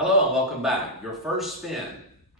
Hello and welcome back. Your first spin,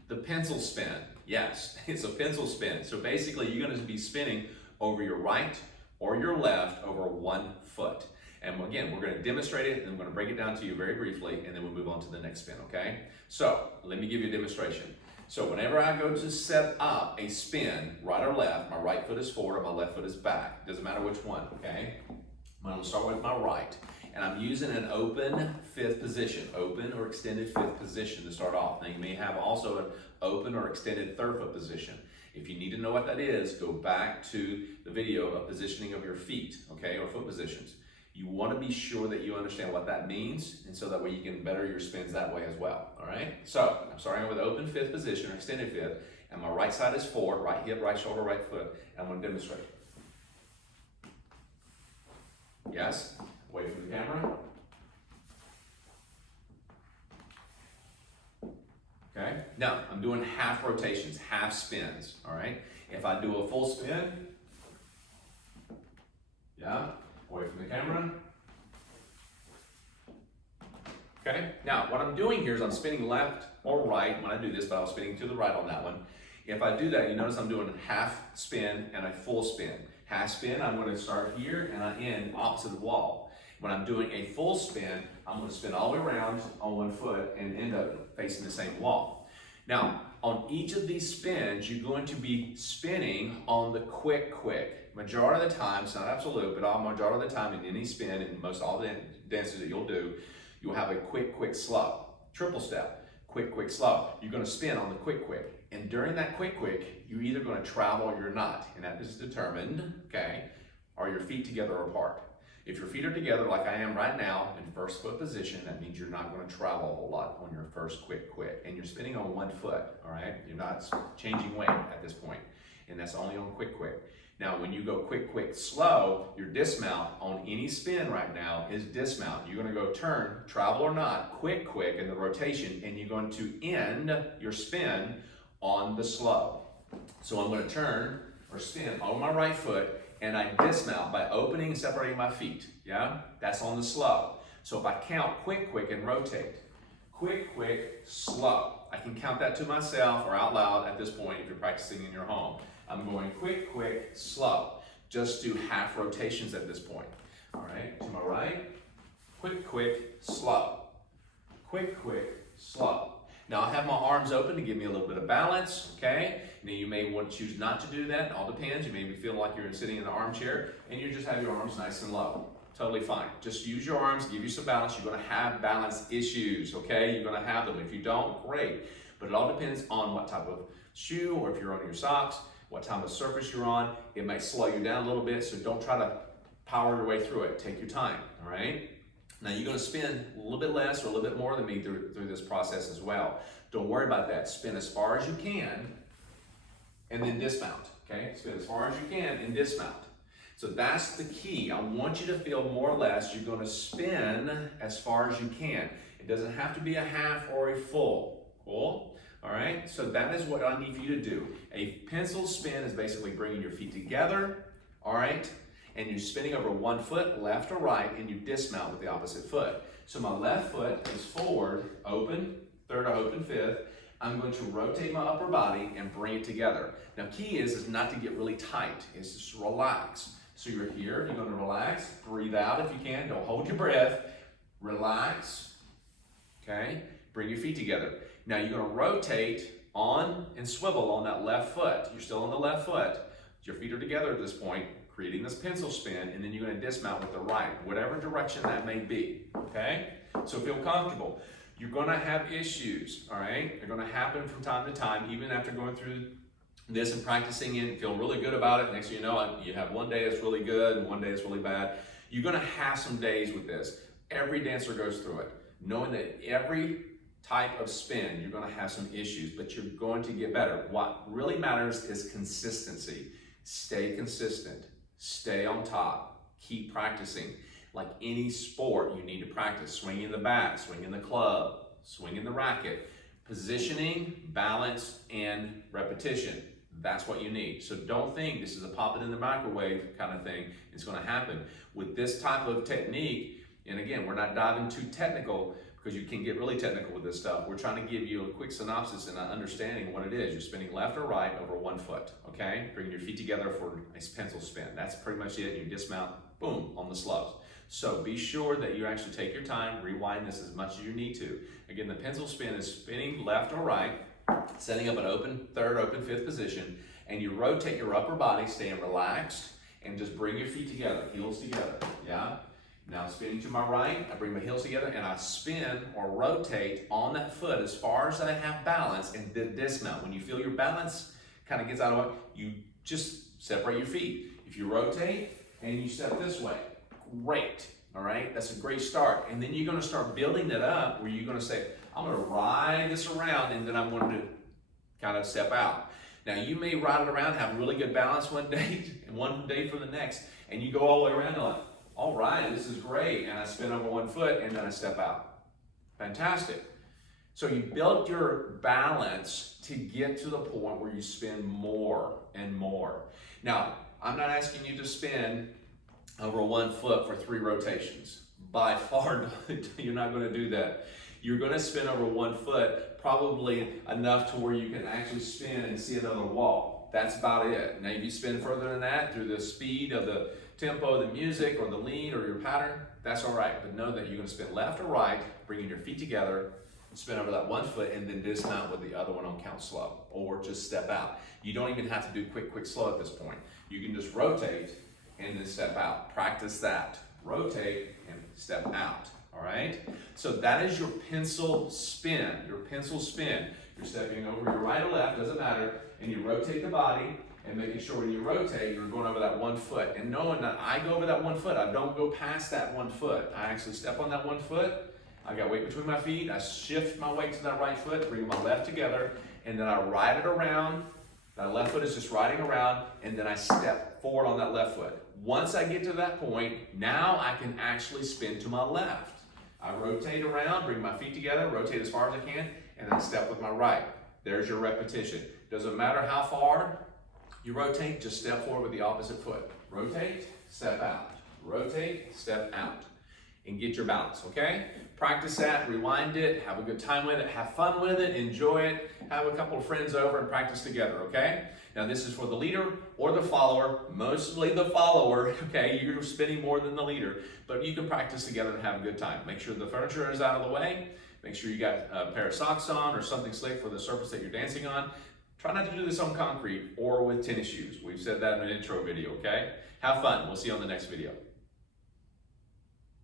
the pencil spin. Yes, it's a pencil spin. So basically you're going to be spinning over your right or your left over 1 foot. And again, we're going to demonstrate it and I'm going to break it down to you very briefly and then we'll move on to the next spin, okay? So let me give you a demonstration. So whenever I go to set up a spin, right or left, my right foot is forward or my left foot is back. Doesn't matter which one, okay? I'm going to start with my right. And I'm using an open fifth position, open or extended fifth position to start off. Now you may have also an open or extended third foot position. If you need to know what that is, go back to the video of positioning of your feet, okay, or foot positions. You want to be sure that you understand what that means, and so that way you can better your spins that way as well, all right? So I'm starting with open fifth position or extended fifth, and my right side is forward, right hip, right shoulder, right foot, and I'm going to demonstrate. Yes? Away from the camera. Okay, now I'm doing half rotations, half spins, all right? If I do a full spin, yeah, away from the camera. Okay, now what I'm doing here is I'm spinning left or right when I do this, but I was spinning to the right on that one. If I do that, you notice I'm doing a half spin and a full spin. Half spin, I'm going to start here and I end opposite the wall. When I'm doing a full spin, I'm going to spin all the way around on 1 foot and end up facing the same wall. Now, on each of these spins, you're going to be spinning on the quick. Majority of the time, it's not absolute, but all majority of the time in any spin, and most all the dances that you'll do, you'll have a quick, slow. Triple step, quick, slow. You're going to spin on the quick. And during that quick, you're either going to travel or you're not. And that is determined, okay, are your feet together or apart. If your feet are together like I am right now in first foot position, that means you're not going to travel a whole lot on your first quick. And you're spinning on 1 foot, all right? You're not changing weight at this point. And that's only on quick. Now, when you go quick, slow, your dismount on any spin right now is dismount. You're going to go turn, travel or not, quick in the rotation, and you're going to end your spin on the slow. So I'm going to turn or spin on my right foot and I dismount by opening and separating my feet, yeah? That's on the slow. So if I count quick and rotate, quick, slow. I can count that to myself or out loud at this point if you're practicing in your home. I'm going quick, slow. Just do half rotations at this point. All right, to my right, quick, slow. Quick, slow. Now I have my arms open to give me a little bit of balance, okay? Now you may want to choose not to do that, it all depends. You may be feeling like you're sitting in an armchair and you just have your arms nice and low. Totally fine. Just use your arms, give you some balance. You're gonna have balance issues, okay? You're gonna have them. If you don't, great. But it all depends on what type of shoe or if you're on your socks, what type of surface you're on. It might slow you down a little bit, so don't try to power your way through it. Take your time, all right? Now you're going to spin a little bit less or a little bit more than me through this process as well. Don't worry about that. Spin as far as you can and then dismount, okay? Spin as far as you can and dismount. So that's the key. I want you to feel more or less you're going to spin as far as you can. It doesn't have to be a half or a full. Cool? All right? So that is what I need for you to do. A pencil spin is basically bringing your feet together, all right? And you're spinning over 1 foot, left or right, and you dismount with the opposite foot. So my left foot is forward, open, third or open fifth. I'm going to rotate my upper body and bring it together. Now key is not to get really tight, it's just relax. So you're here, you're going to relax, breathe out if you can, don't hold your breath, relax, okay? Bring your feet together. Now you're going to rotate on and swivel on that left foot. You're still on the left foot. Your feet are together at this point, creating this pencil spin, and then you're going to dismount with the right, whatever direction that may be, okay? So feel comfortable. You're going to have issues, all right? They're going to happen from time to time, even after going through this and practicing it and feel really good about it. Next thing you know, you have one day that's really good and one day that's really bad. You're going to have some days with this. Every dancer goes through it, knowing that every type of spin, you're going to have some issues, but you're going to get better. What really matters is consistency. Stay consistent. Stay on top, keep practicing. Like any sport, you need to practice swinging the bat, swinging the club, swinging the racket, positioning, balance, and repetition. That's what you need. So don't think this is a pop it in the microwave kind of thing. It's going to happen. With this type of technique, and again, we're not diving too technical, because you can get really technical with this stuff. We're trying to give you a quick synopsis and an understanding of what it is. You're spinning left or right over 1 foot, okay? Bringing your feet together for a pencil spin. That's pretty much it. You dismount, boom, on the slopes. So be sure that you actually take your time, rewind this as much as you need to. Again, the pencil spin is spinning left or right, setting up an open third, open fifth position, and you rotate your upper body, staying relaxed, and just bring your feet together, heels together, yeah? Now spinning to my right, I bring my heels together and I spin or rotate on that foot as far as I have balance and then dismount. When you feel your balance kind of gets out of the way, you just separate your feet. If you rotate and you step this way, great, all right? That's a great start. And then you're gonna start building it up where you're gonna say, I'm gonna ride this around and then I'm going to kind of step out. Now you may ride it around, have really good balance one day and one day for the next, and you go all the way around and like, all right, this is great. And I spin over 1 foot and then I step out. Fantastic. So you built your balance to get to the point where you spin more and more. Now, I'm not asking you to spin over 1 foot for 3 rotations. By far, you're not going to do that. You're going to spin over 1 foot probably enough to where you can actually spin and see another wall. That's about it. Now, if you spin further than that through the speed of the tempo of the music or the lead or your pattern, that's all right. But know that you're going to spin left or right, bringing your feet together, spin over that 1 foot, and then dismount with the other one on count slow, or just step out. You don't even have to do quick, quick, slow at this point. You can just rotate and then step out. Practice that. Rotate and step out. All right? So that is your pencil spin. Your pencil spin. You're stepping over your right or left, doesn't matter, and you rotate the body, and making sure when you rotate, you're going over that 1 foot. And knowing that I go over that 1 foot, I don't go past that 1 foot. I actually step on that 1 foot, I got weight between my feet, I shift my weight to that right foot, bring my left together, and then I ride it around. That left foot is just riding around, and then I step forward on that left foot. Once I get to that point, now I can actually spin to my left. I rotate around, bring my feet together, rotate as far as I can, and then step with my right. There's your repetition. Doesn't matter how far you rotate, just step forward with the opposite foot. Rotate, step out. Rotate, step out. And get your balance, okay? Practice that, rewind it, have a good time with it, have fun with it, enjoy it, have a couple of friends over and practice together, okay? Now this is for the leader or the follower, mostly the follower, okay? You're spinning more than the leader, but you can practice together and have a good time. Make sure the furniture is out of the way. Make sure you got a pair of socks on or something slick for the surface that you're dancing on. Try not to do this on concrete or with tennis shoes. We've said that in an intro video, okay? Have fun. We'll see you on the next video.